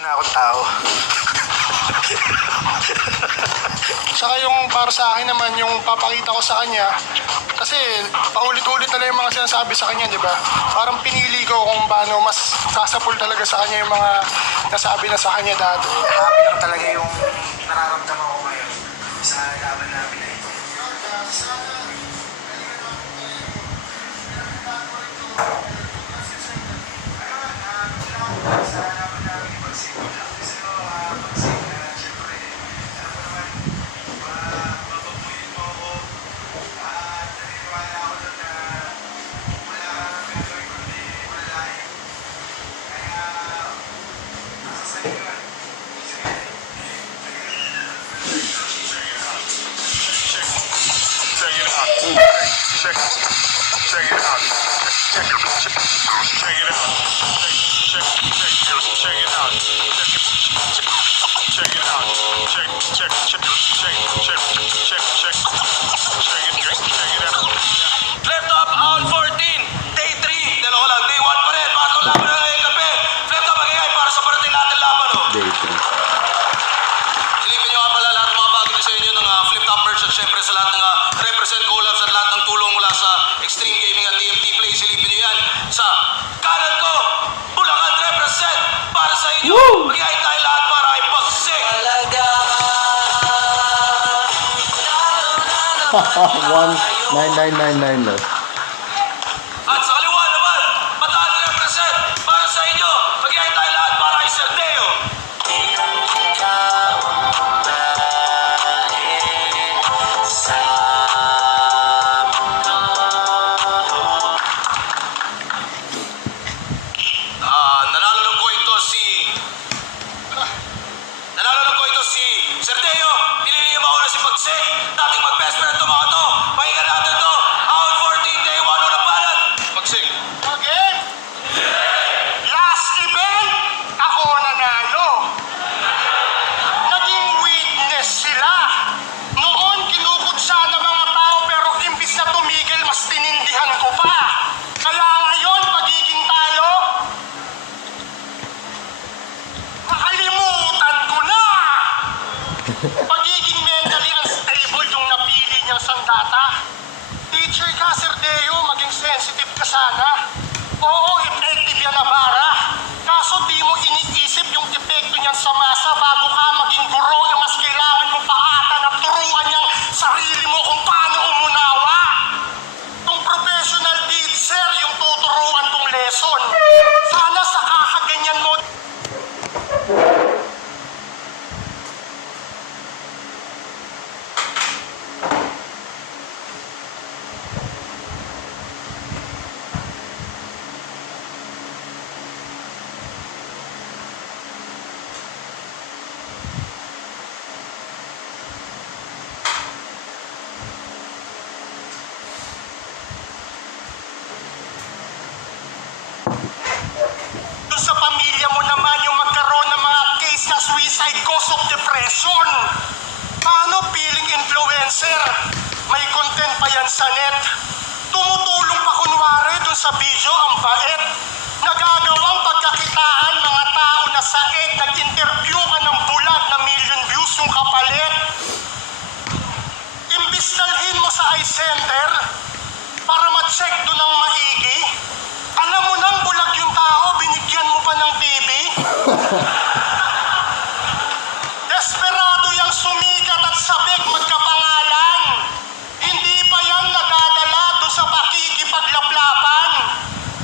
na akong tao. Saka yung para sa akin naman, yung papakita ko sa kanya, kasi paulit-ulit na lang yung mga sinasabi sa kanya, di ba? Parang pinili ko kung paano mas sasapul talaga sa kanya yung mga nasabi na sa kanya dati. Happy lang talaga yung nararamdaman ko ngayon sa laban namin na ito. Sa laban namin ipagsigol lang. Kasi pagsig na syempre, alam mo naman, mababuhin mo ako at naniniwala ako doon na wala kang gagawin kundi malayo. Kaya, nasa sa'yo yun. Check it out. Check it out. Check it out. Check it out. Check it out. Flip top, out 14, day 3. Dalawa lang, day 1 pa rin. Batlong laban na ngayon gabi. Flip top, magigay para sa parating natin laban. Day 3. Silipin nyo nga pala lahat ng mga bago din sa inyo ng flip top merch at syempre sa lahat ng represent collabs at lahat ng tulong mula sa Extreme Gaming at TMT Play. Silipin nyo yan sa kanan ko. Bulacan represent para sa inyo. Magigay tayo lahat para ipagsing. 19999 no. At sa kaliwa naman, Bataan represent para sa inyo. Magigay tayo lahat para kay Sir Deo. Nanalo ng ko ito si Sir Deo. Pinili mo na si Pagsik. Dating mag-best friend to mga to. Pakinggan natin to. Out 14, day 1, unang banat. Pagsik. Okay? Last event, ako nanalo. Naging witness sila. Noon, kinukutsa ng mga tao pero imbis na tumigil, mas tinindihan ko pa. Kaya ngayon, pagiging talo, nakalimutan ko na. Pagiging mentally unstable yung napili niyang sandata. Teacher ka, Sir Deo, maging sensitive ka sana. Oo, effective yan na bara. Kaso di mo iniisip yung epekto niyan sa masa bago ka maging guro. Mas kailangan mo pa ata na turuan niyang sarili mo kung paano umunawa. Kung professional teacher yung tuturuan tong lesson. Sana sa kakaganyan mo. Doon sa pamilya mo naman yung magkaroon ng mga case na suicide cause of depression. Paano feeling influencer? May content pa yan sa net. Tumutulong pa kunwari doon sa video, ang bait. Nagagawang pagkakitaan mga tao na said, nag-interview ka ng bulag na million views yung kapalit. Imbis dalhin mo sa eye center para ma-check doon ang maigi, alam mo nang bulag yung tao, binigyan mo pa ng TV? Desperado yang sumikat at sabik magkapangalan. Hindi pa yan nadadala doon sa pakikipaglaplapan.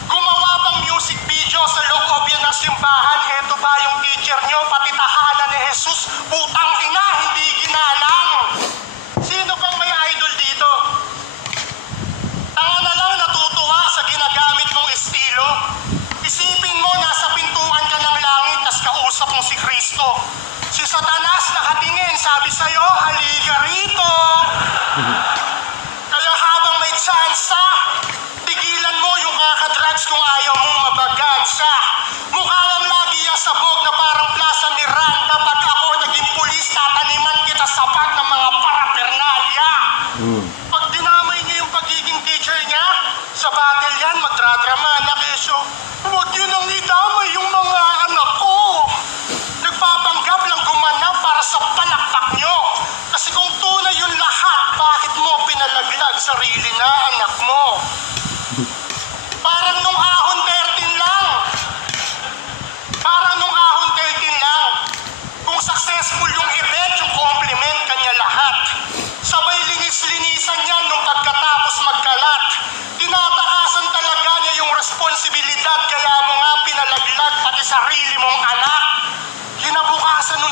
Gumawa pang music video sa loob yan ng simbahan. Eto ba yung teacher nyo? Pati tahanan ni Jesus. Putang ina, hindi ginalang. Sino bang may idol dito? Tanga na lang natutuwa sa ginagamit mong estilo. Isipin mo, nasa pintuan ka ng langit, tas kausap mo si Kristo. Si Satanas nakatingin, sabi sa'yo, halika rito. Kaya habang may tsansa, tigilan mo yung kakadrugs kung ayaw mong mabagansa. Mukha lang lagi yung sabog na parang Plaza Miranda. Pag ako naging pulis, tataniman kita sa pag ng mga parapernalya. Pag dinamay niyo yung pagiging teacher niya, sa battle yan, magdradrama na keso. Huwag yun ang idamay yung mga anak ko.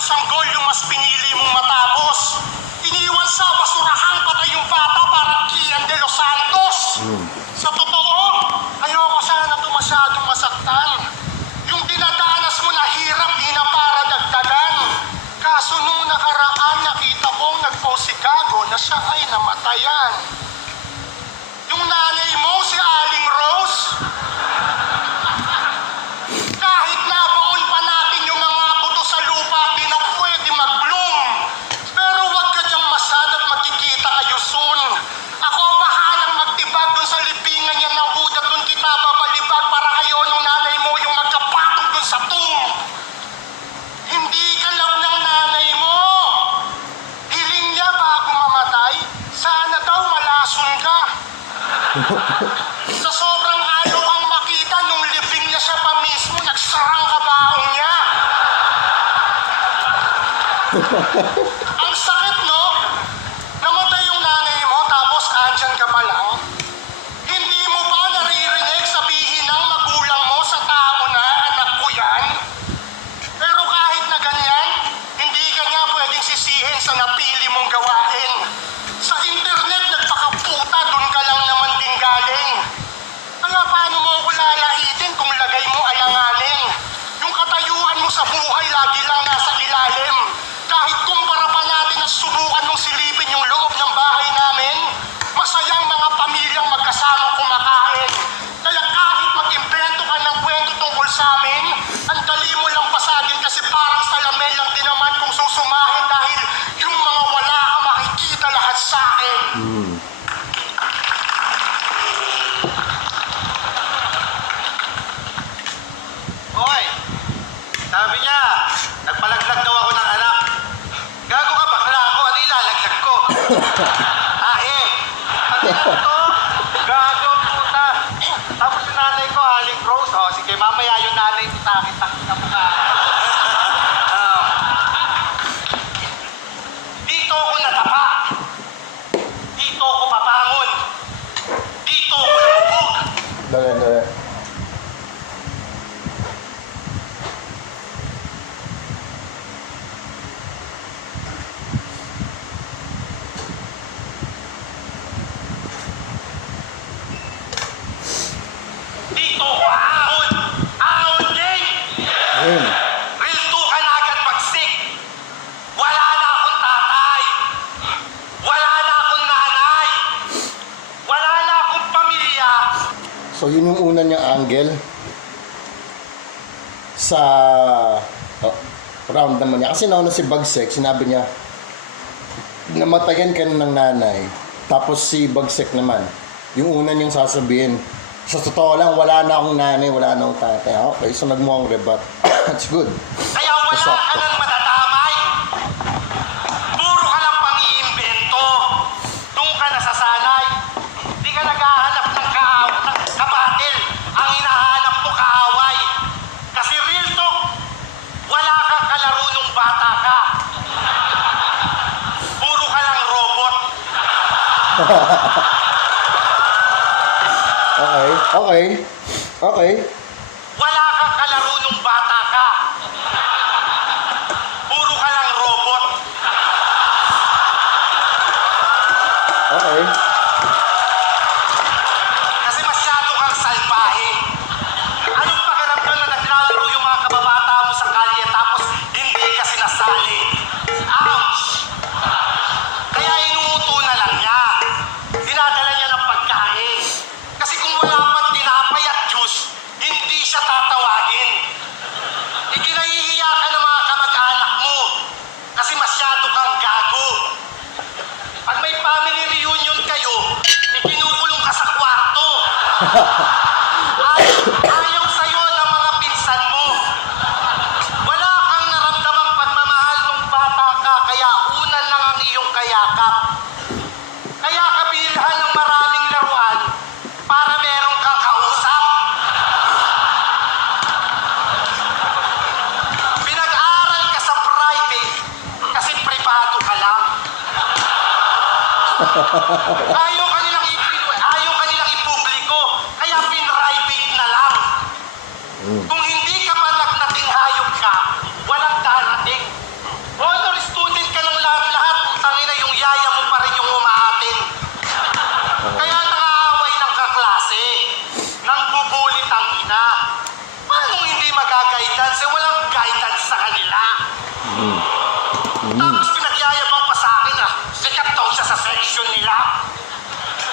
sanggol yung mas pinili mong matapos. Iniwan sa basurahan patay yung bata para Kian de los Santos. Sa totoo, ayoko sana ito masyadong masaktan. Yung dinadanas mo na hirap, di na para dagdagan. Kaso nung nakaraan, nakita kong nag-post si Gago na siya ay namatayan. Yung nanay mo, si Aling Rose, kahit nabaon pa natin yung mga buto sa lupa, di na pwede mag-bloom. Pero huwag ka diyang masad at magkikita kayo soon. Ako bahalang magtibag dun sa libingan niya ng Buddha, dun kita babalibag para kayo nung nanay mo yung magkapatong dun sa tomb. Hindi ka lang ng nanay mo. Hiling niya bago mamatay, sana daw malason ka. Sa sobrang ayaw kang makita nung libing niya siya pa mismo, nagsarang kabaong niya. Ang sakit, no? Namatay yung nanay mo tapos andyan ka pa lang. Hindi mo ba naririnig sabihin ng magulang mo sa tao na anak ko yan? Pero kahit na ganyan, hindi ka niya pwedeng sisihin sa napili mong gawain. Sa internet, nagpakaputa, dun ka lang naman din galing. Kaya paano mo ako lalaitin kung lagay mo alanganin? Yung katayuan mo sa buhay, lagi lang nasa ilalim. Kahit kumpara pa natin at subukan mong silipin yung loob ng bahay namin, masayang mga pamilyang magkasamang kumakain. Kaya kahit mag-imbento ka ng kwento tungkol sa amin, ang dali mo lang pasagin kasi parang salamin lang din naman kung susumahin dahil yung mga wala ka makikita lahat sa akin. Hoy! Sabi niya, nagpalaglag daw ako ng anak. Gago ka, bakla ako. Ano ilalaglag ko? Pati na to. Gago, puta. Tapos yung nanay ko, Aling Rose. Oh, sige, mamaya yung nanay mo takit-takit na mukha. Dito ako natapa. Dito ako papangon. Dito ako lumubog. Dali. Dito ako ahon. Ahon, Jay! Ayun. Real 2 ka na agad pagsik. Wala na akong tatay. Wala na akong nanay. Wala na akong pamilya. So yun yung una niyang angle sa round naman niya. Kasi nauna si Bagsek, sinabi niya, namatayan ka na ng nanay. Tapos si Bagsek naman, yung una niyang sasabihin, sa totoo lang, wala na akong nanay, wala na akong tatay. Okay, so nagmukhang rebut. That's good. Kaya wala ka nang matatamay. Puro ka lang pang-iimbento. Doon ka nasasanay. Di ka naghahanap ng kapatil. Ang hinahanap mo kaaway. Kasi real talk, wala kang kalaro nung bata ka. Puro ka lang robot. Okay. Wala kang kalaro nung bata ka. Puro ka lang robot. Okay. Kasi masyado kang salbahe. Anong pakiramdam na naglalaro yung mga kababata mo sa kalye tapos hindi ka sinasali? Ouch! Kaya inuuto na lang niya. Dinadala niya ng pagkain. Kasi kung wala pang tinapay at juice, hindi siya tatawagin. Ikinahihiya ka ng mga kamag-anak mo kasi masyado kang gago. Pag may family reunion kayo, ikinukulong ka sa kwarto. Ayaw sa'yo ng mga pinsan mo. Wala kang naramdamang pagmamahal nung bata ka, kaya unan lang ang iyong kayakap. Kaya ka binilhan ng maraming laruan para meron kang kausap. Pinag-aral ka sa private kasi privado ka lang. Ayaw kanilang ipubliko, kaya pinrivate na lang. Kung hindi ka man nagnating hayop ka, walang darating. Tapos pinagyayabang pa sa akin sikat daw siya sa section nila.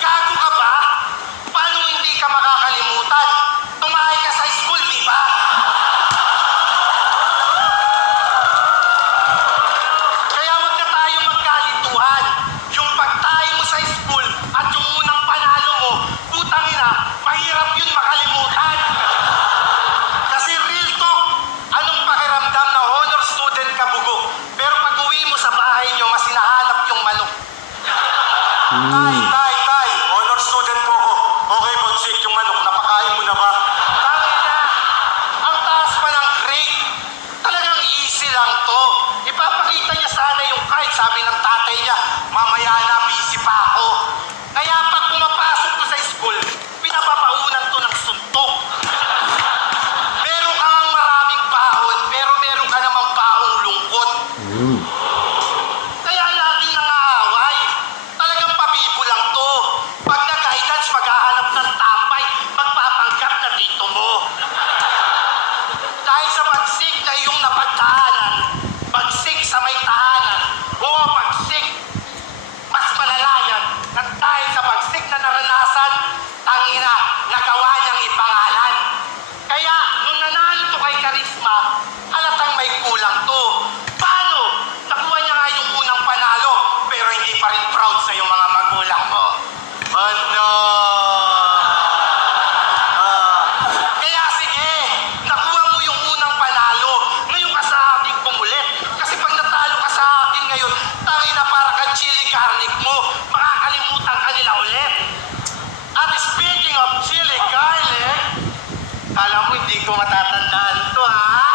Gago ka ba? Paano hindi ka makakalimutan? Tumahay ka sa school, di ba? Kaya huwag na tayo magkalituhan. Yung pagtayo mo sa school at yung unang panalo mo, putang ina, mahirap yun makalimutan. Kasi real talk, anong pakiramdam na honor student ka bugo? Pero pag uwi mo sa bahay nyo, mas hinahanap yung manok. Tay, honor student po ko. Okay, Bagsik, yung manok, napakain mo na ba? Tangina, ang taas pa ng grade. Talagang easy lang to. Ipapakita niya sana yung kahit sabi ng tatay niya, mamaya na, busy pa ako. Kaya pag pumapasok to sa school, pinapapaunan to ng suntok. Meron kang maraming baon, pero meron ka namang baong lungkot. Kaya laging nangaaway. Talagang pabibo lang to. Pag na-guidance, maghahanap ng tambay, magpapanggap na dito mo. Dahil sa pagsik na iyong napagdaanan, pagsik sa may tahanan, o pagsik, mas malala yan, at dahil sa pagsik na naranasan, tangina, nagawa niyang ipangalan. Kaya, nung nanalo to kay Charisma, halatang may kulang to. Paano? Nakuha niya nga yung unang panalo, pero hindi pa rin proud sa yung mga magulang mo. Ano? Kaya sige, nakuha mo yung unang panalo. Ngayon ka sa akin pumulit. Kasi pag natalo ka sa akin ngayon, tangina para kang chili garlic mo. Makakalimutan ka nila ulit. At speaking of chili garlic, alam mo hindi ko matatandaan to ha?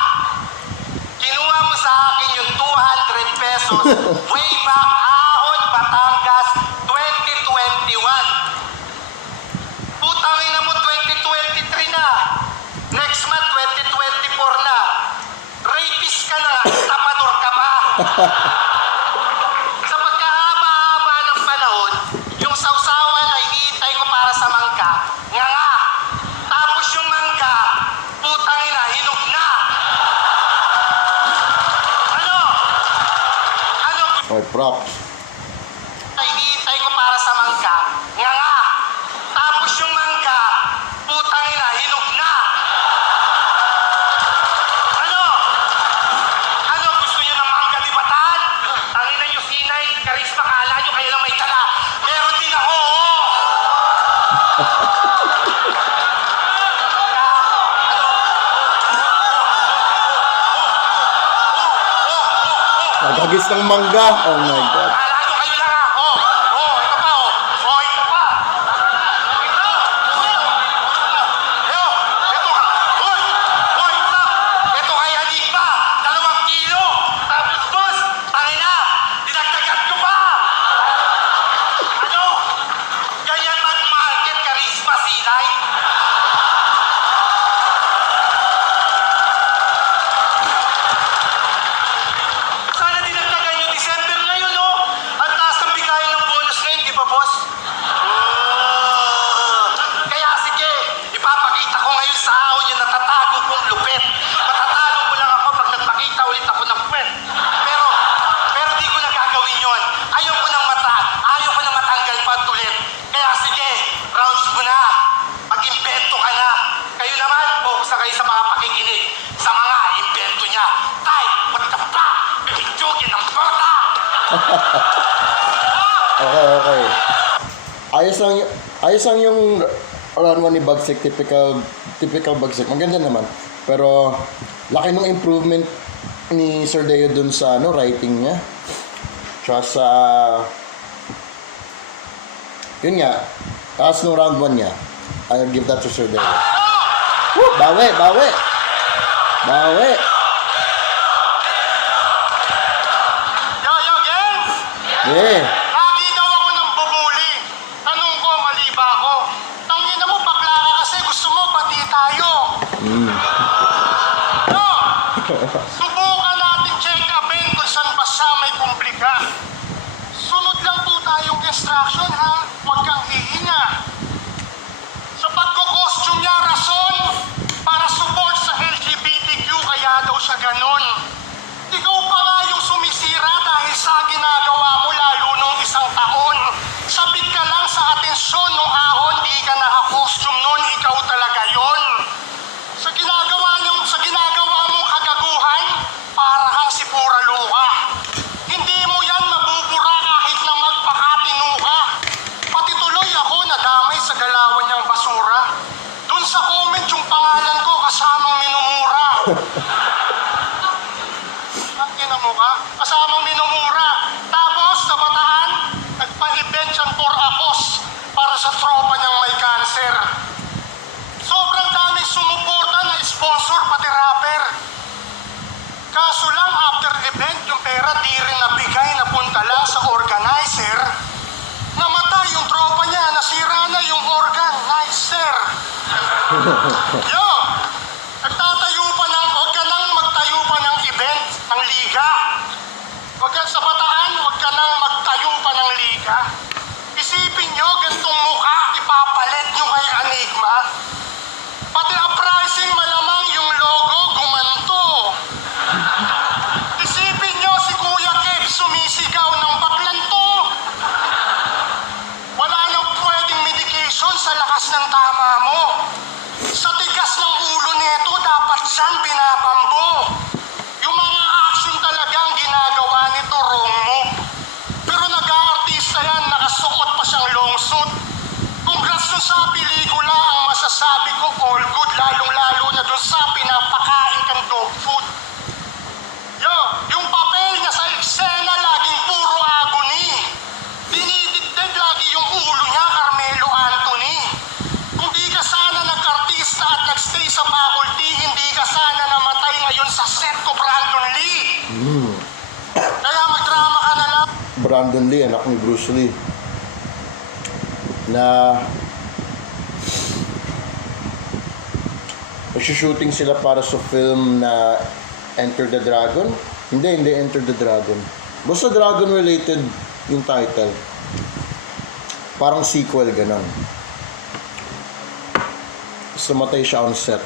Kinuha mo sa akin yung 200 pesos way back Ahon, Batangas, 2021. Putang ina mo, 2023 na. Next month, 2024 na. Rapist ka na, tapador ka pa. Sa pagkahaba-haba ng panahon, yung sausawan na iniintay ko para sa mangga, nga. Tapos yung mangga, putang ina, hinog na. Ano? Okay, props. Iniintay ko para sa mangga, nga. Tapos yung mangga, putang ina, hinog na. Ano? Ano, gusto nyo ng mangga di bataan? Tangina nyo sinay, Charisma, kala nyo kayo lang may dala. Meron din ako, Nagagis ng mangga. Oh my God. kala nyo kayo lang ito pa ito pa. Ito. Ito ka. Ito kay Halimba, 2 kilo. Tapos boss, tangina, dinagdagan ko pa. Ano? Ganyan mag-market, Charisma, sinay. Sana dinagdagan nyo December ngayon, no? Ang taas ng bigayan ng bonus ngayon, di ba, boss? Kaya sige, ipapakita ko ngayon sa ahon yung natatago kong lupit. Matatalo mo lang ako pag nagpakita ulit ako ng puwet. Pero di ko na gagawin yun. Ayaw ko na matanggal pa ulit. Kaya sige, rounds mo na. Mag-invento ka na. Kayo naman, focus na kayo sa mga pakikinig. Sa mga invento niya. Tay, what the fuck? Bibigtugin ng bota! Okay. Ayos lang yung run one ni Bagsik, typical Bagsik. Maganda naman. Pero laki ng improvement ni Sir Deo dun sa writing niya. Tsaka sa yun nga, taas nung round 1 niya. I'll give that to Sir Deo. Woo! Bawi! Yo, gang! Yeah! Lagi daw ako ng bubuli. Tanong ko, mali ba ako? Tangina mo, bakla ka kasi gusto mo, pati tayo. No! Subukan natin check-upin kung saan ba siya may kumplika. Sunod lang po tayong instruction, ha? Huwag kang hihinga. Sa pagko-costume niya, rason para support sa LGBTQ, kaya daw siya ganon. Ikaw pa nga yung na mukha, kasamang minumura. Tapos, sa Bataan, nagpa-event siya for akos para sa tropa niyang may cancer. Sobrang daming sumuporta na sponsor, pati rapper. Kaso lang, after event, yung pera di rin nabigay, napunta lang sa organizer. Namatay yung tropa niya, nasira na yung organizer. Yo! Nagtatayo pa ng, huwag ka nang magtayo pa ng event ng liga. Huwag ka sa Bataan, huwag ka nang magtayo pa ng liga. Isipin nyo, ganitong mukha, ipapalit nyo kay Enigma. Pati uprising, malamang yung logo, gumanto. Isipin nyo, si Kuya Kev sumisigaw ng baklanto. Wala nang pwedeng medication sa lakas ng tama mo. Sa tigas ng ulo nito, dapat siyang binabambo. Yung mga action talagang ginagawa nito, wrong move. Pero nag-aartista yan, nakasuot pa siyang long suit. Congrats dun sa pelikula, ang masasabi ko, all good, lalong-lalo na dun sa pinapakain kang dog food. Yo, yung papel niya sa eksena, laging puro agony. Dinidikdig lagi yung ulo niya, Carmelo Anthony. Kung di ka sana nag-artista at nagstay sa faculty, hindi ka sana namatay ngayon sa set ko, Brandon Lee. Kaya magdrama ka na lang. Brandon Lee, anak ni Bruce Lee. Na shooting sila para sa film na Enter the Dragon. Hindi Enter the Dragon. Basta Dragon related yung title. Parang sequel, ganun. Basta matay siya on set.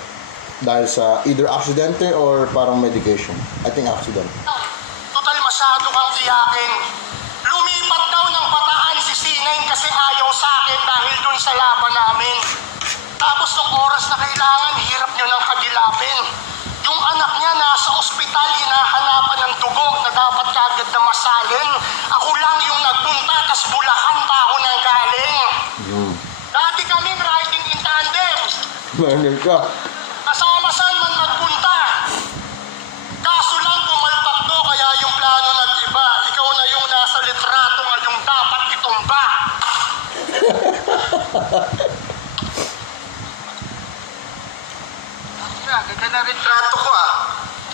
Dahil sa either aksidente or parang medication. I think accident. Total masyado kang iyakin. Lumipat daw ng Bataan si C9 kasi ayaw sa akin dahil dun sa laban namin. Tapos nung oras na kailangan, hirap nyo nang kagilapin. Yung anak niya nasa ospital, hinahanapan ng dugo na dapat kagad na masalin. Ako lang yung nagpunta, tas Bulacan pa ako nang galing. Dati kaming riding in tandem. Manger ka. Kasama saan man magpunta. Kaso lang pumalpak to, kaya yung plano nag-iba. Ikaw na yung nasa litrato ngayong dapat itumba. Ganda na retrato ko ah.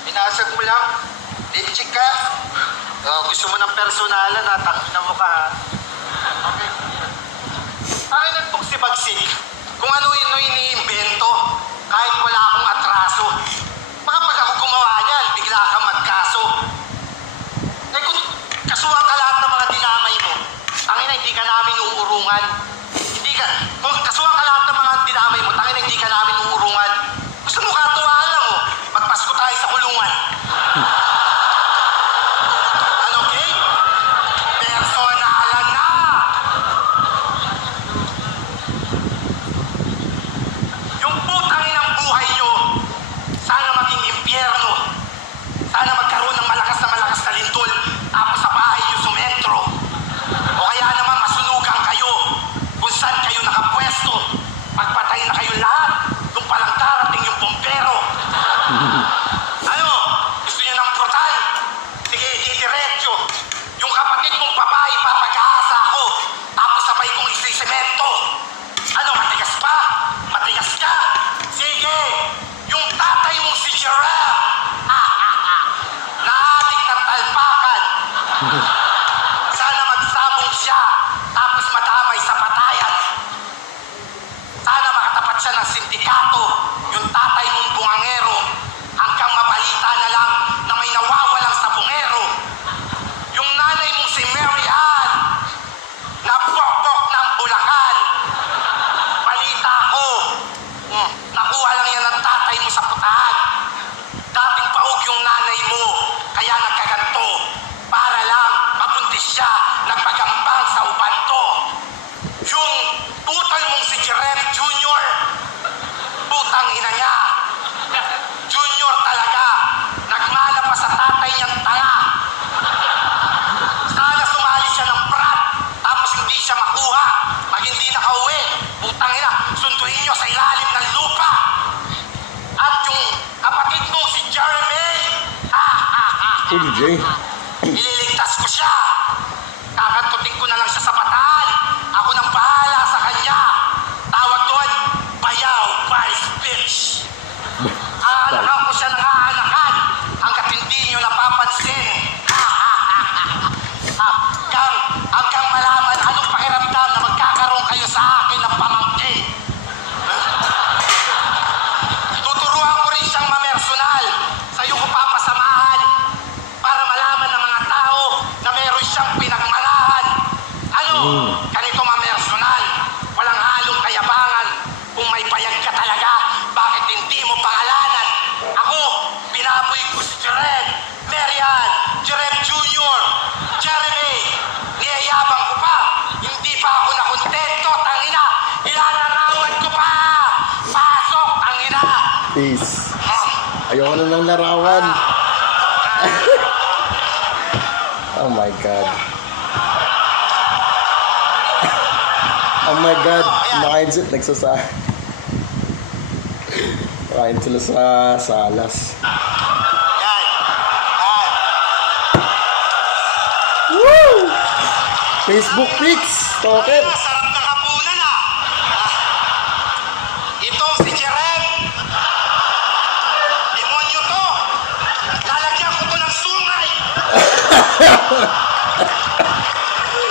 Binasag mo lang. Legit ka. Gusto mo ng personalan ha. Takina mo ka ha. Okay. Akin nagpong si Bagsik. Kung ano-ano iniimbento. Kahit wala akong atraso. Baka pag ako gumawa niyan, bigla kang magkaso. Eh kung kasuhan ka lahat ng mga dinamay mo, tangina hindi ka namin uurungan. Kung kasuhan ka lahat ng mga dinamay mo, tangina hindi ka namin uurungan. Gusto mo katuwaan lang oh. Magpasko tayo sa kulungan. Ano, okay? Personalan na! Yung putang inang buhay nyo, sana maging impyerno. Sana magkaroon ng malakas na lindol, tapos sa bahay nyo sumentro. O kaya naman masunugan kayo kung saan kayo nakapwesto. Pagpatay na kayo lahat, doon palang darating yung bombero. Ano? Gusto niyo ng brutal? Sige, diretso. Yung kapatid mong babae, papag-aasa ako. Tapos sabay kong isisemento. Ano, matigas pa? Matigas ka? Sige, yung tatay mong si Giraffe. Naatik ng talpakan. Sana magsabong siya, tapos madamay sa patayan. Sana makatapat siya ng sindikato, yung tatay mong bungangero, hanggang mabalita na lang na may nawawalang sabungero. Yung nanay mong si Mary Ann, nabokbok ng Bulacan. Balita ko, nakuha lang yan ng tatay mo sa putahan. Dating paug yung nanay mo, kaya nagkaganto. Para lang Uy, Jay. Ililigtas ko siya. Kakatutin ko na lang siya sa bataan. Ako nang bahala sa kanya. Tawag doon, bayaw by speech. Aanakan ko siya ng aanakan hanggat hindi nyo napapansin. Hanggang malaman anong pakiramdam na magkakaroon kayo sa akin ng pamangkin. Tuturuan ko rin siyang mamersonal. Sa'yo ko papasamahan para malaman ng mga tao na meron siyang pinagmanahan. Ano? Ganito mamersonal. Walang halong kayabangan. Kung may payag ka talaga, bakit hindi mo pangalanan? Ako, binaboy ko si Jerem, Marian, Jerem Jr., Jeremy. Niyayabang ko pa. Hindi pa ako nakontento, tangina. Ilalarawan ko pa. Pasok, tangina. Peace. Ayoko na ng larawan. Oh my God. Oh my God. Nakain sila Nakain sila sa salas. Yan. Yan. Woo! Facebook pics. Token. Ay, sarap ng hapunan Ito si Jerem. Demonyo to. Lalagyan ko to ng sungay.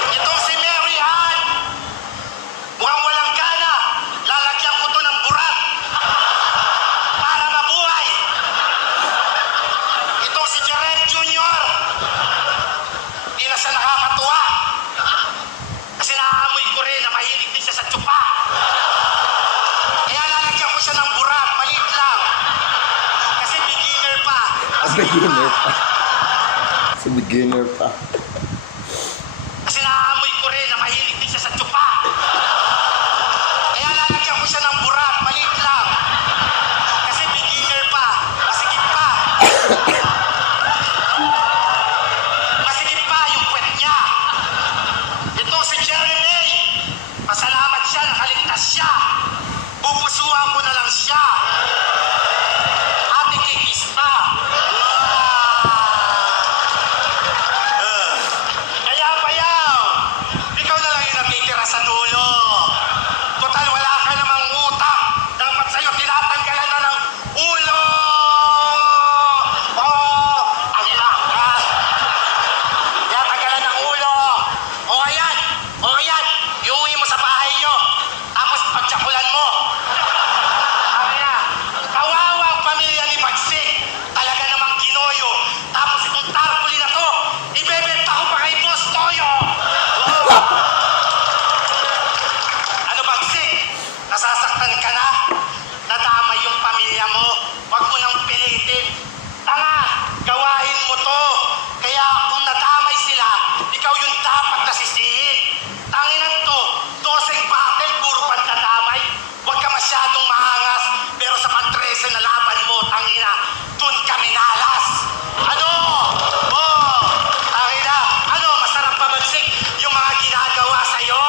Ito si Mary Ann. Mukhang walang gana. Lalagyan ko to ng burat. Para mabuhay. Ito si Jerem Jr. Di na siya nakakatuwa. Kasi naaamoy ko rin na mahilig din siya sa tsupa. Kaya lalagyan ko siya ng burat, maliit lang. Kasi beginner pa. Beginner pa. Sa beginner pa. Kasi naaamoy ko rin na mahilig din siya sa tsupa. Kaya lalagyan ko siya ng burat, maliit lang. Kasi beginner pa. Masikip pa. Masikip pa yung puwet niya. Ito si Jeremy. Pasalamat siya, nakaligtas siya. Pupusuan ko na lang siya. At ikikis pa. Kaya bayaw, ikaw na lang yung natitira sa dulo. Total, wala ka namang utak. Dapat sa'yo tinatanggalan na ng ulo. Ang ina. Tinatanggalan ng ulo. O ayan. Iuwi mo sa bahay nyo. Tapos pagtsakulan mo. Ang ina. Kawawa ang pamilya ni Bagsik. Talaga namang ginoyo. Tapos itong tarpuli na to, ibebenta ko pa kay Boss Toyo. Ano Bagsik? Nasasaktan ka na? Nadamay yung pamilya mo. Huwag mo nang pilitin. Tanga, gawain mo to. Kaya kung nadamay sila, ikaw yung dapat nasisihin. Tanginan to, doseng battle, puro pandadamay. Huwag ka masyadong maangas, pero sa pantrese na laban mo, tangina, dun kami nalas. Ano? Tangina, ano, masarap ba Bagsik yung mga ginagawa sa'yo?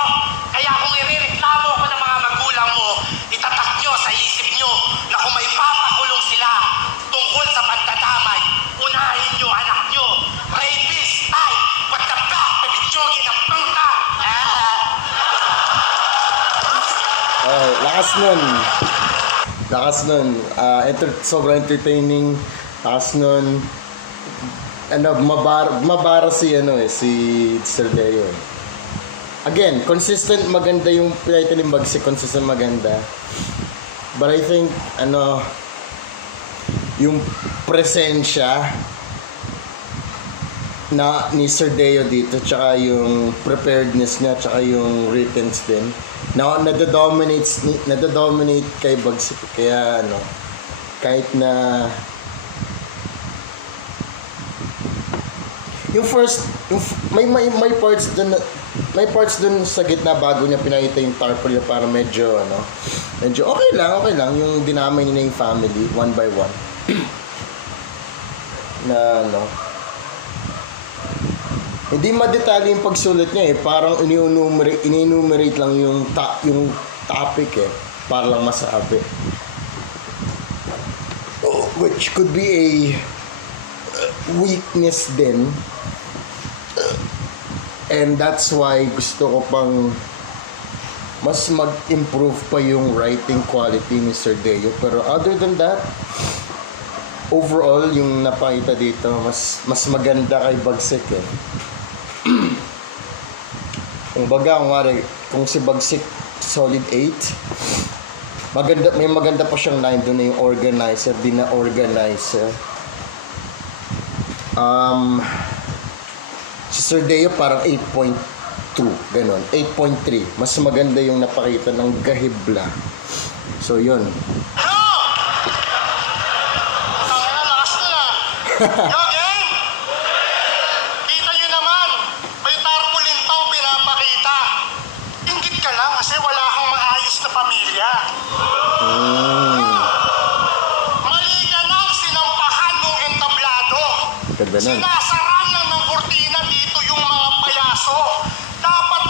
Kaya kung irereklamo ko ng mga magulang mo, itatak nyo sa isip nyo na kung may papakulong sila tungkol sa pandadamay, unahin nyo anak nyo. Rapist, type, what the fuck, pabitsyogi ng pangka. Oh, lakas nun. Sobrang entertaining. Lakas nun. Mabara si Sir Leo. Again, consistent maganda yung title ng Bagsik, consistent maganda. But I think, yung presensya na ni Sir Deo dito, tsaka yung preparedness niya, tsaka yung writtens din, nadadominate kay Bagsik. Kaya kahit na may parts dun sa gitna bago niya pinakita yung tarpaulin para medyo okay lang yung dinamay niya yung family one by one. na hindi madetalye yung pagsulat niya parang ini-enumerate lang yung topic para lang masabi, which could be a weakness din. And that's why gusto ko pang mas mag-improve pa yung writing quality ni Sir Deo. Pero other than that, overall, yung napakita dito, mas maganda kay Bagsik eh. Kung baga, kung si Bagsik solid 8, may maganda pa siyang 9 doon na yung organizer, di na organizer. Si Sir Deo parang 8.2, ganon, 8.3. Mas maganda yung napakita ng Gahibla. So, yun. Tangina, lakas na. Yo, game! Kita nyo naman, may tarpaulin pang pinapakita. Ingit ka lang kasi wala kang maayos na pamilya. Mali ka nang sinampahan mong entablado. Ganda nun. Sinasaran lang ng kortina dito yung mga payaso. Dapat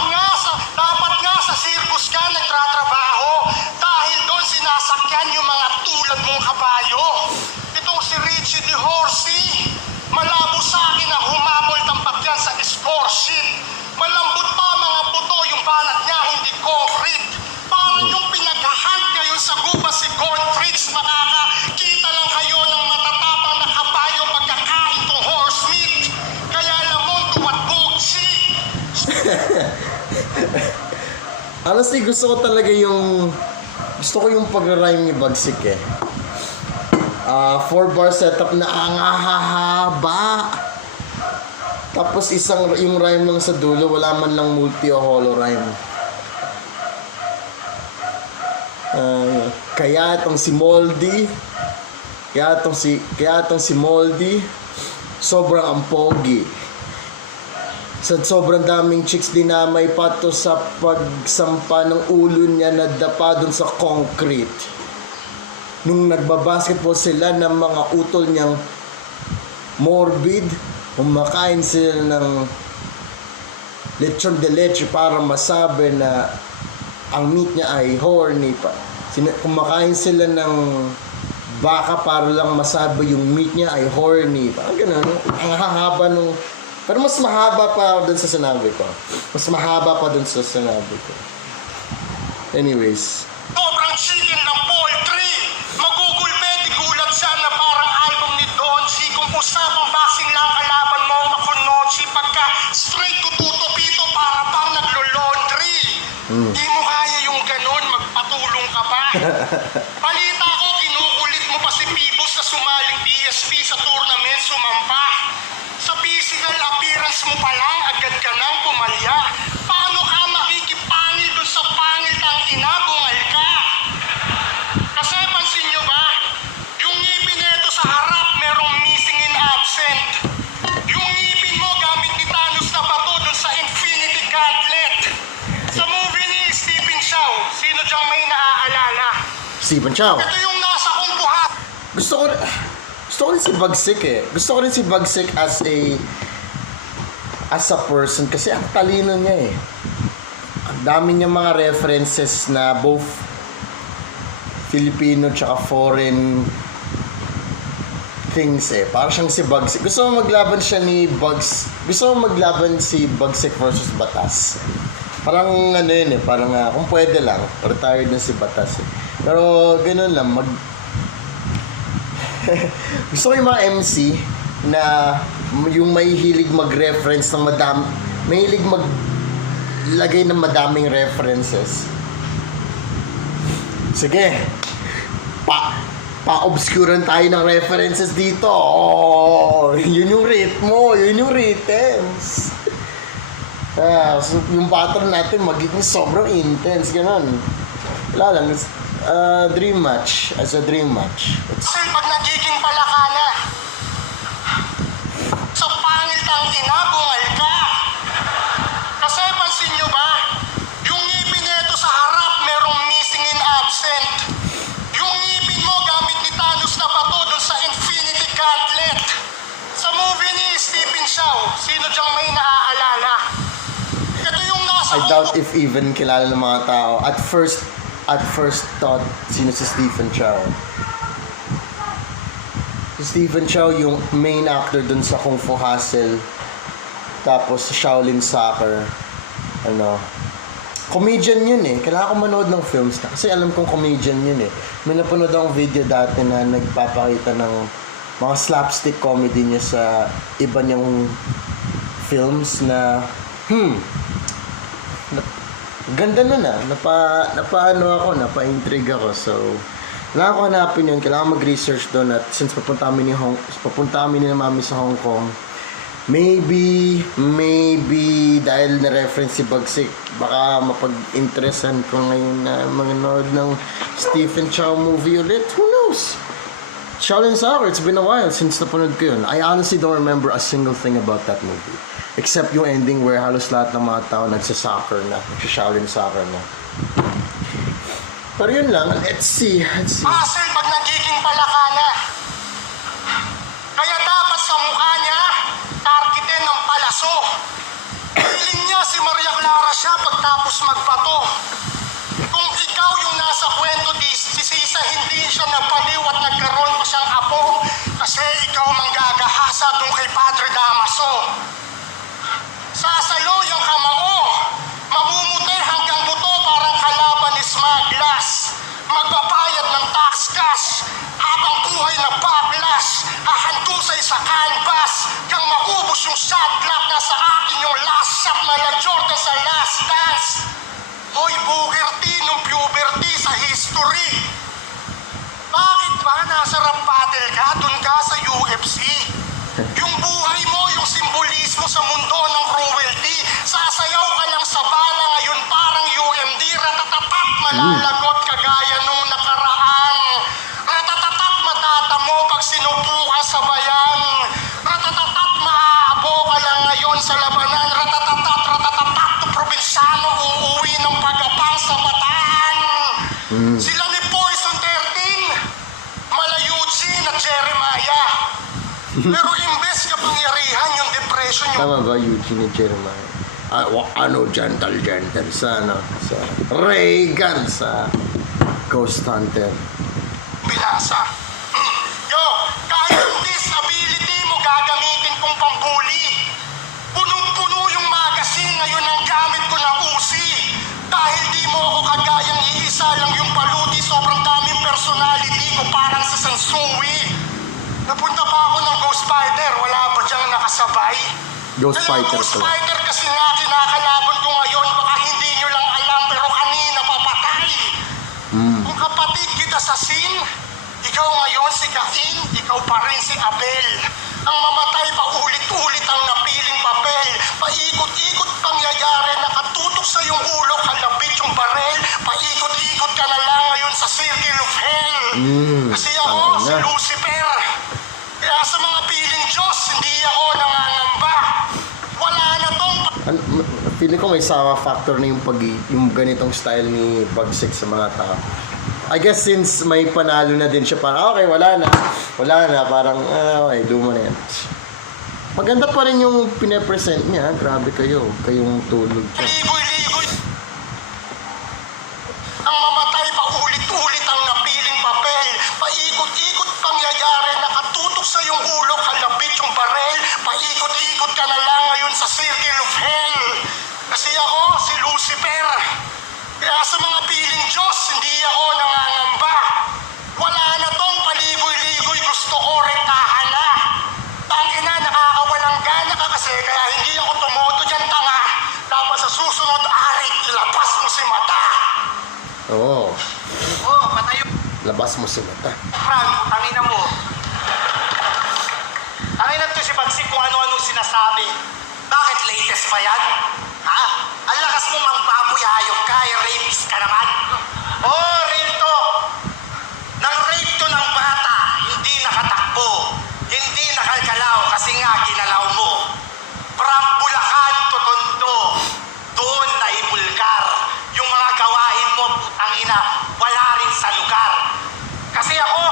nga sa circus ka nagtratrabaho dahil doon sinasakyan yung mga tulad mong kabayo. Itong si Richie de Horsey, malabo sa akin na humabol tampak yan sa score sheet. Malambot pa mga buto yung banat niya, hindi concrete. Parang yung pinaghahan kayo sa guba si Goldfritz, makakakita lang kayo ng matatapang na kabayo pagkakain tong horse meat. Kaya lamon tuwat bugsi. Honestly, gusto ko yung pag-rhyme ni Bagsik eh. 4-bar setup na ang hahaba. Tapos yung rhyme lang sa dulo, wala man lang multi o holo rhyme. Kaya itong si Moldy, sobrang ang pogi. Sa sobrang daming chicks dinamay pa to sa pagsampa ng ulo niya na dapa dun sa concrete. Nung nagbabasketball sila ng mga utol niyang morbid, kumakain sila ng lechon de leche para masabi na ang meat niya ay horny pa. Kumakain sila ng baka para lang masabi yung meat niya ay horny. Parang ganun. Ang hahaba nung... Pero mas mahaba pa dun sa sinabi ko. Anyways. Sobrang chicken ng poultry. Magugulpe, di gulat siya na parang album ni Donchi. Kung usapang boxing lang kalaban mo, makunochi. Pagka straight ko tutupito para pang naglo-laundry. Di mo kaya yung ganun, magpatulong ka pa. Balita ko, kinukulit mo pa si Pibos na sumaling PSP sa tournament, sumampa. Sa physical appearance mo pa lang, agad ka nang pumalya. Paano ka makikipangil dun sa pangil ng tinabungal ka? Kasi pansin nyo ba, yung ngipin nito sa harap merong missing in absent. Yung ngipin mo gamit ni Thanos na bato dun sa Infinity Gauntlet. Sa movie ni Stephen Chow, sino diyang may naaalala? Stephen Chow. Ito yung nasa kong buhat. Gusto ko rin si Bagsik eh. Gusto ko rin si Bagsik as a person kasi ang talino niya eh. Ang dami niya mga references na both Filipino tsaka foreign things eh. Parang siyang si Bagsik. Gusto mo maglaban si Bagsik versus Batas. Parang ano yun eh. Parang kung pwede lang. Retired na si Batas eh. Pero ganoon lang. Gusto ko yung mga MC na yung may hilig mag-reference ng mahilig maglagay ng madaming references. Sige, pa-obscuran tayo ng references dito. Oh, yun yung ritmo, yun yung rhythms. So yung pattern natin magiging sobrang intense, ganun. Wala lang, dream match, as a dream match. Kasi pag nagiging palaka na, sa pangil tang tinabungal ka. Kasi pansin nyo ba, yung ngipin nito sa harap merong missing in absent. Yung ngipin mo gamit ni Thanos na bato dun sa Infinity Gauntlet. Sa movie ni Stephen Chow, sino diyang may naaalala? Ito yung nasa I doubt if even kilala ng mga tao. At first thought, sino si Stephen Chow? Si Stephen Chow yung main actor dun sa Kung Fu Hustle. Tapos Shaolin Soccer. Comedian yun eh. Kailangan ko manood ng films na. Kasi alam kong comedian yun eh. May napanood akong video dati na nagpapakita ng mga slapstick comedy niya sa iba niyang films na ganda nun ah. Napa-intrigue ako. So, kailangan ko hanapin yun. Kailangan mag-research doon. At since papunta kami ni Mami sa Hong Kong, maybe, dahil na-reference si Bagsik, baka mapag-interesan ko ngayon na manood ng Stephen Chow movie ulit. Who knows? Shaolin Soccer, it's been a while since napanood ko yun. I honestly don't remember a single thing about that movie. Except yung ending where halos lahat ng mga tao nagsasoccer na. Nagsashaolin Soccer na. Pero yun lang, let's see. Muscle pag nagiging palaka na. Kaya dapat sa mukha niya, targetin ng palaso. Piling niya si Maria Clara siya pagtapos magbato. Kung ikaw yung nasa kwento, disisa hindi siya nabaliw at nagkaroon pa siyang apo kasi ikaw manggagahasa doon kay Padre Damaso. Sasalo yung kamao, mamumuti hanggang buto parang kalaban ni Smaglas. Magbabayad ng tax cash habang buhay na baklas. Hahandusay sa canvas kang maubos yung shot clock na sa akin yung last shot na Jordan sa last dance. Hoy, Booker T, nung puberty sa history. Bakit ba nasa rap battle ka? Doon ka sa UFC. Yung buhay mo, yung simbolismo sa mundo ng cruelty. Sasayaw ka lang sa bala ngayon parang UMD. Ratatatat, malalagot kagaya nung nakaraan. Ratatatat, matatamo pag sinubukan sa bayan. Ratatatat, maaabo ka lang ngayon sa labanan. Ratatatat, to probinsyano uuwi ng pagapang sa Bataan. Sila ni Poison 13, Malayucci at Jeremiah. Pero imbes kapangyarihan yung depression yung Tama ba, Eugene Jeremiah? Gentle sa Reagan sa Ghost Hunter. binasa. Yo, kahit yung disability mo gagamitin kong pambuli. Punong-puno yung magazine ngayon ang gamit ko ng usi. Dahil di mo ako kagayang iisa lang yung paluti, sobrang daming personality ko parang sa Sansui. Napunta pa ako ng Ghost Fighter, wala ba diyang nakasabay? Ghost Fighter Ghost pala. Fighter kasi nga kinakalaban ko ngayon, baka hindi nyo lang alam pero kanina papatay. Kung kapatid kita sa scene, ikaw ngayon si Cain, ikaw pa rin si Abel. Ang mamatay paulit-ulit ang napiling papel. Paikot-ikot pangyayari, nakatutok sa iyong ulo, kalabit yung barel. Paikot-ikot ka na lang ngayon sa circle of hell. Kasi ako, si Lucifer. Kaya sa mga piling Diyos, hindi ako nangangamba. Wala na tong Feeling ko may sawa factor na yung ganitong style ni Bagsik sa mga tao. I guess since may panalo na din siya, parang okay, wala na, parang okay, luma na yan. Maganda pa rin yung pinapresent niya, grabe kayong tulog siya. ligoy-ligoy. Ang mamatay paulit-ulit ang napiling papel. Paikot-ikot pangyayari, nakatutok sa iyong ulo, kalabit yung barel. Paikot-ikot ka na lang ngayon sa circle of hell. Kasi ako, si Lucifer. Kaya sa mga piling Diyos, hindi ako nangangamba. Wala na tong paligoy-ligoy, gusto ko retahan na. Tangina, nakakawalang gana ka kasi kaya hindi ako tumoto dyan, tanga. Tapos sa susunod, arit, ilabas mo si mata. Oo, Patayo. labas mo si mata. Frank, tangina mo. Tangina to si Bagsik kung ano-ano sinasabi. Bakit latest pa yan? Ha? Ang lakas mo mang baboy hayop ka, rapist ka naman. Real to. Nang rape to ng bata, hindi nakatakbo. Hindi nakagalaw kasi nga ginalaw mo. From Bulacan to Tondo, doon na ibulgar. Yung mga gawain mo, putang ina, wala rin sa lugar. Kasi ako,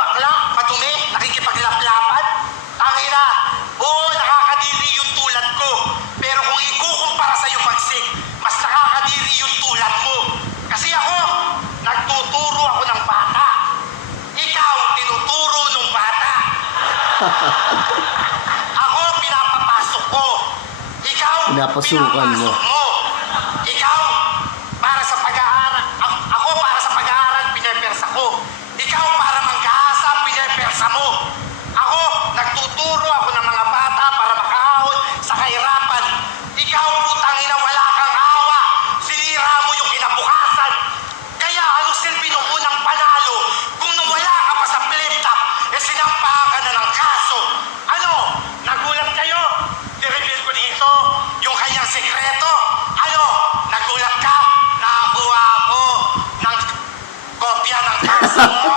bakla, patumi, nakikipaglaplapan. Tangina, nakakadiri yung tulad Ako, pinapapasok ko. Ikaw, Pinapasukan mo. pinapasok mo. Ikaw, para sa pag-aaral. Ako, para sa pag-aaral, pinepersa ko. Ikaw, para manggaasa, pinepersa mo. Ako, nagtuturo ako ng mga bata para makaahon sa kahirapan. Ikaw, putang ina, wala kang awa. Sinira mo yung kinabukasan. Kaya anong silbi nung unang panalo kung nung wala ka pa sa flip-top, sinampahan ka na ng kaso? Ano? Nagulat kayo? I-reveal ko dito yung kanyang sekreto. Ano? Nagulat ka? Nakakuha ako ng kopya ng kaso mo?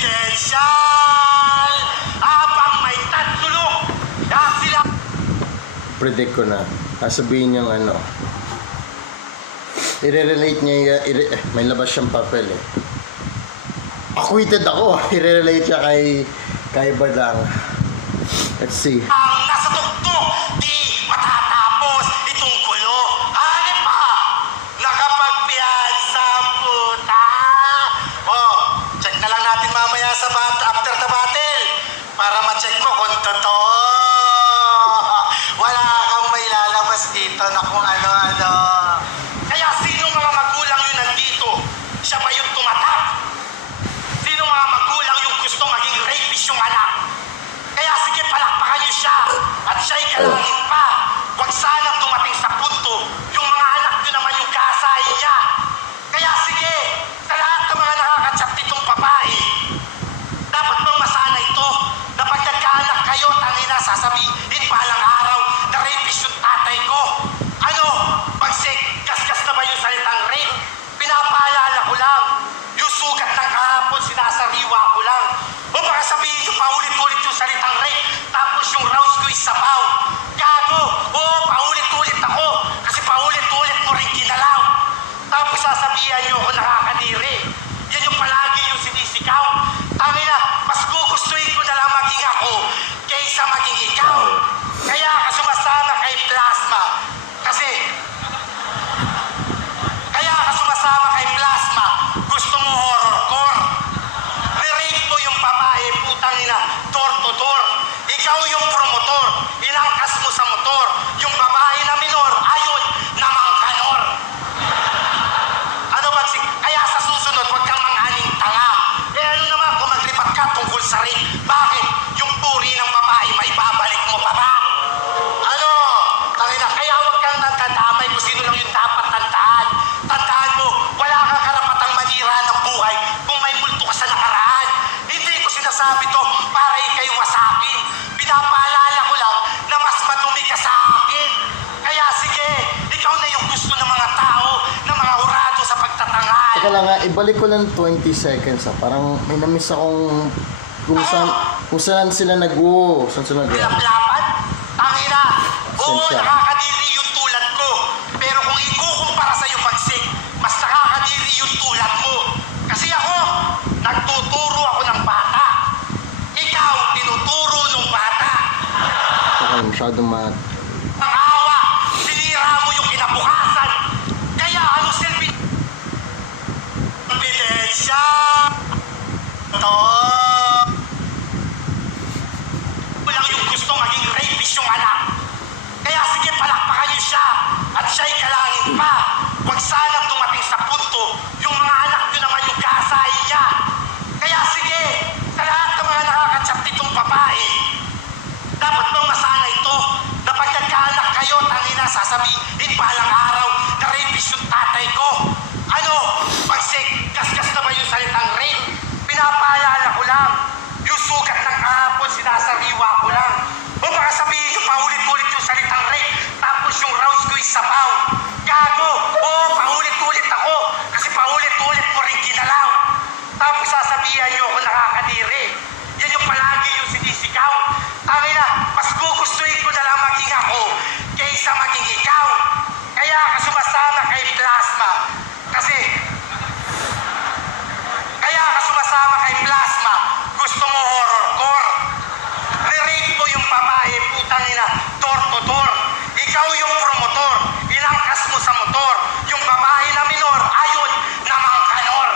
Confidential! Abang may tatlo! Lahat sila Predict ko na. Sasabihin niyang ano. I-relate niya, may labas siyang papel eh. Acquitted ako. I-relate siya kay Badang. Let's see. ang nasa tuktok, di matatapos itong gulo. Ano pa? Nakapagpiyansa, puta! Oh, check na lang natin mamaya sa after the battle para ma-check mo kung totoo. Wala kang may lalabas dito na kung ano-ano. Kaya sino mga magulang yun nandito? Siya ba yung tumatak? Sino mga magulang yung gusto maging rapist yung anak? Kaya sige, palakpakan niyo siya at siya'y kalangin pa. Huwag sanang dumating sa punto yung mga anak niyo naman yung kaasahin niya. Kaya sige, sa lahat ng mga nakakachat nitong babae, dapat bang masana ito na pag nagkaanak kayo, tangina, sasabihin palang araw na rapist yung tatay ko. Ano? Pagsik, gasgas na ba yung salitang rape? Pinapaalala ko lang. Yung sugat ng kahapon, sinasariwa ko lang. O baka sabihin nyo paulit-ulit yung salitang rape, tapos yung rouse ko isabaw. Gago! Oo, paulit-ulit ako. Kasi paulit-ulit mo rin ginalaw. Tapos sasabihan nyo ako nakakadiri. Yan yung palagi yung sinisigaw. Tangina, mas gugustuhin ko na lang maging ako kaysa maging ikaw. Kaya ka sumasama kay Plasma. Kaya ka sumasama kay Plasma. Gusto mo horrorcore. Nirape mo yung babae, putang ina, door to door. Ikaw yung promotor. Inangkas mo sa motor. Yung babae na minor, ayun, namang kanor. Ano ba? Kaya sa susunod, huwag kang manghaling tanga. Eh ano naman kung maglipat ka tungkol sa rape? Bakit? Yung puri ng babae, maibabalik mo pa ba? Ano? Tangina, kaya huwag kang nagdadamay kung sino lang yung dapat tandaan. Tandaan mo, wala kang karapatang manira ng buhay kung may multo ka sa nakaraan. Hindi ko sinasabi to para ikay wasakin. Pinapaalala ko lang na mas madumi ka sa akin. Kaya sige, ikaw na yung gusto ng mga tao, ng mga hurado sa pagtatangal. Teka lang nga, ibalik ko lang 20 seconds ha. Parang may namiss akong kung saan sila saan sila Laplapan? Tangina! Oo, Sensya. nakakadiri yung tulad ko. Pero kung ikukumpara sa'yo pagsik, mas nakakadiri yung tulad mo. Kasi ako, nagtuturo ako ng bata. Ikaw, tinuturo ng bata. Teka lang, masyadong Ang awa, sinira mo yung kinabukasan. Kaya ano silbi? Ebidensya! Ito! Walang yung gusto maging rapist yung anak. Kaya sige, palakpakan niyo siya at siya'y kalangin pa. Huwag sanang dumating sa punto yung mga anak niyo naman yung kaasahin niya. Kaya sige, sa lahat ng mga nakakachat nitong babae, dapat bang masana ito na pag nagkaanak kayo, tangina, sasabihin palang araw na rapist yung tatay ko? Ano? Pagsik, gasgas na ba yung salitang rape? Pinapaalala ko lang. Yung sugat ng kahapon, sinasariwa ko lang. O baka sabihin nyo paulit-ulit yung salitang rape, tapos yung rouse ko isabaw. Gago! Oo, paulit-ulit ako. Kasi paulit-ulit mo rin ginalaw. Tapos sasabihan nyo ako nakakadiri. Yan yung palagi yung sinisigaw. Tangina, mas gugustuhin ko na lang maging ako kaysa maging ikaw. Kaya ka sumasama kay Plasma. Kaya ka sumasama kay Plasma. Gusto mo horrorcore. Nirape mo yung babae, putang ina, door to door. Ikaw yung promotor. Inangkas mo sa motor. Yung babae na minor, ayun, namang kanor.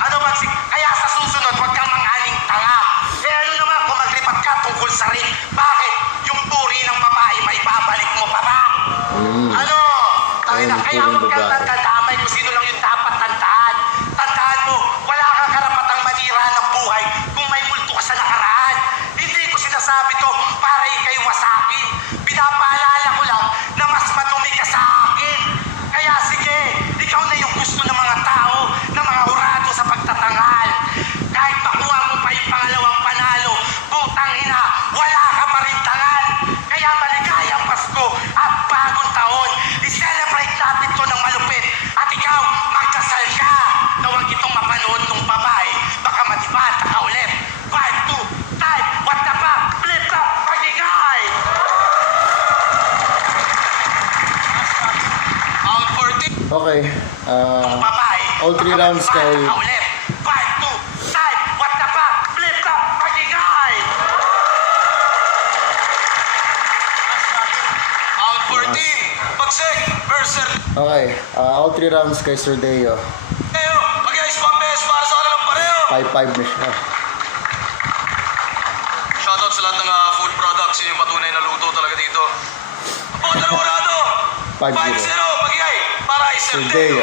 Ano ba? Kaya sa susunod, huwag kang manghaling tanga. Kaya Purong huwag kang babae. nagdadamay kung sino lang yung dapat tandaan. Tandaan mo, wala kang karapatang manira ng buhay kung may multo ka sa nakaraan. Hindi ko sinasabi to para ikay wasakin. Pinapaalala ko lang na mas madumi ka sa akin. Kaya sige, ikaw na yung gusto ng mga tao, ng mga hurado sa pagtatanghal. Kahit makuha mo pa yung pangalawang panalo, putang ina, wala ka pa rin tangal. Kaya maligayang Pasko at bagong taon. I-celebrate natin to ng malupit. At ikaw, magdasal ka na huwag itong mapanood ng babae. Baka matibata ka ulit. 5, 2, type, what the fuck, flip up, pagigay! Ang 14. Okay. Babae, all 3 rounds kay... ka ulit. 5, 2, type, what the fuck, flip up, pagigay! Ang 14. Bagsik versus Okay. All 3 rounds kay Sir Deo. Sardeo. Mag-ice pampes para sa kanilang pareho. 5-5 na siya. Shoutout sa lahat ng food products. Yun yung patunay na luto talaga dito. Ang mga dalawado. 5-0. 5-0. Mag-iay para kay Sir Sardeo. Deo.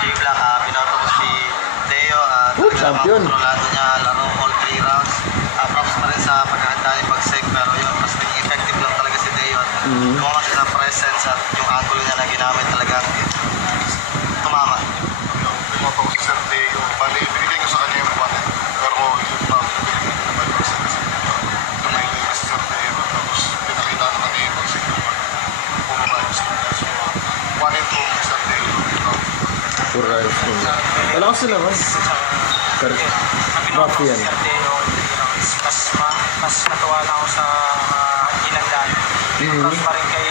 Jay Black, binoto ko si Deo. Champion. Kontrolado niya laro all 3 rounds. Props pa rin sa paghahanda ni Bagsik, pero yun, mas naging effective lang talaga si Deo. Gumawa siya ng presence at yung angle niya na ginamit talaga tumama. Binoto ko si Sir Deo. Bali, binigay ko sa kanya yung 1. Pero yun pa, binigay ko naman kasi kamay na yung si Sir Deo. Tapos pinakita naman ni Bagsik yung puro ayos niya. So, 1 and 2 si Sir Deo. Puro ayos nila. Wala kasi naman. Buff yan. Mas natuwa lang ako sa ginandaan. Tapos pa rin kay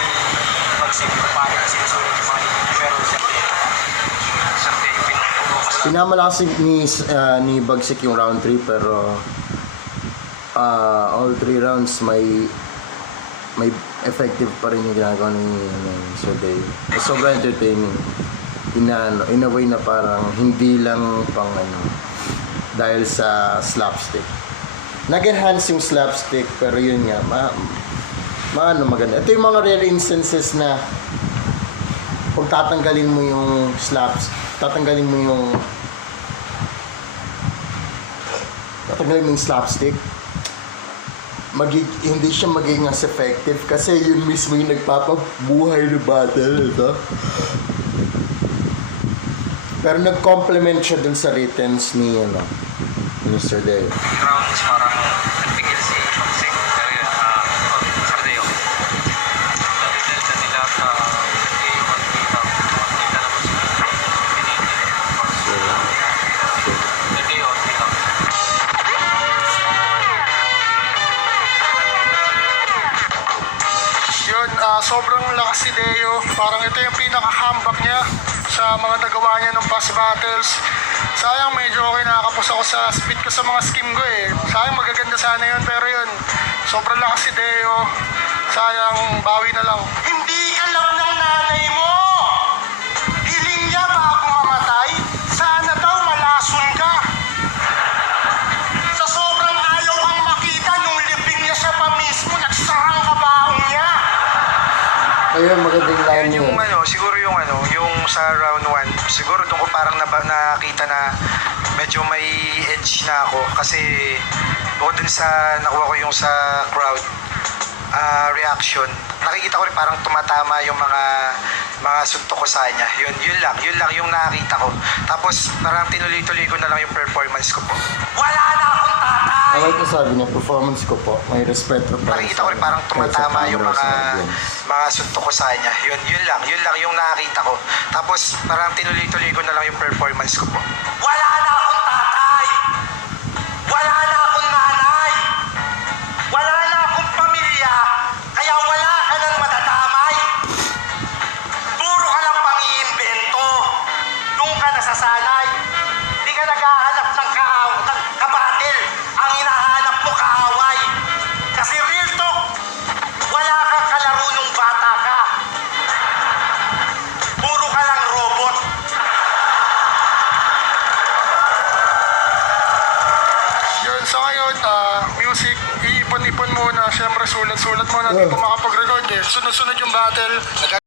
Bagsik kung paano na sinusulit yung mga hindi. Pero yung pinuturo kasi Pinamalakas ni Bagsik yung round 3 pero all 3 rounds may effective pa rin yung ginagawa ni Sir Deo. Sobrang entertaining. In a way na parang hindi lang pang dahil sa slapstick. Nag-enhance yung slapstick pero yun nga maganda. Ito yung mga rare instances na pag tatanggalin mo yung slapstick, hindi siya magiging as effective kasi yun mismo yung nagpapabuhay ng battle. Ito. Pero nag-complement siya dun sa writtens ni Mr. Deo. rounds parang nagpigil si Bagsik. Pero yun, Sardeo. Dahil sa nila sa game 1 round. Kita naman sa Sardeo, Yun, sobrang lakas si Deo. Parang ito yung pinaka-comeback niya sa mga nagawa niya ng past battles. Sayang, medyo okay nakakapos ako sa speed ko sa mga skim ko eh. Sayang, magaganda sana yun, pero yun, sobrang lakas si Deo. Sayang, bawi na lang. Hindi alam ng nanay mo! Hiling niya bago mamatay, sana daw malason ka. Sa sobrang ayaw kang makita, nung libing niya siya pa mismo, nagsarang kabaong niya. Ayun, magandang line Yun yun. yung siguro yung sa round 1, siguro doon ko parang nakita na medyo may edge na ako kasi bukod dun sa nakuha ko yung sa crowd reaction, nakikita ko rin parang tumatama yung mga suntok ko sa kanya. Yun lang yung nakita ko. Tapos parang tinuloy-tuloy ko na lang yung performance ko po. Wala na akong tatay! Ang ito sabi niya, performance ko po, may respeto pa rin Nakikita ko rin parang kahit sa tumatama yung cameras na audience. mga suntok ko sa kanya. Yun lang yung nakita ko. Tapos parang tinuloy-tuloy ko na lang yung performance ko po. Wala na akong tatay! Wala na akong nanay! Wala na akong pamilya! Kaya wala ka nang madadamay! Puro ka lang pang-iimbento! Doon ka nasasanay! Di ka naghahanap ng kabatil! Ang hinahanap mo kaaway! Kasi real talk, wala kang kalaro nung bata ka! Puro ka lang robot! Yun, so ngayon, music, ipon-ipon muna. Siyempre, sulat-sulat muna. Hindi po makapag-record eh. Sunod-sunod yung battle.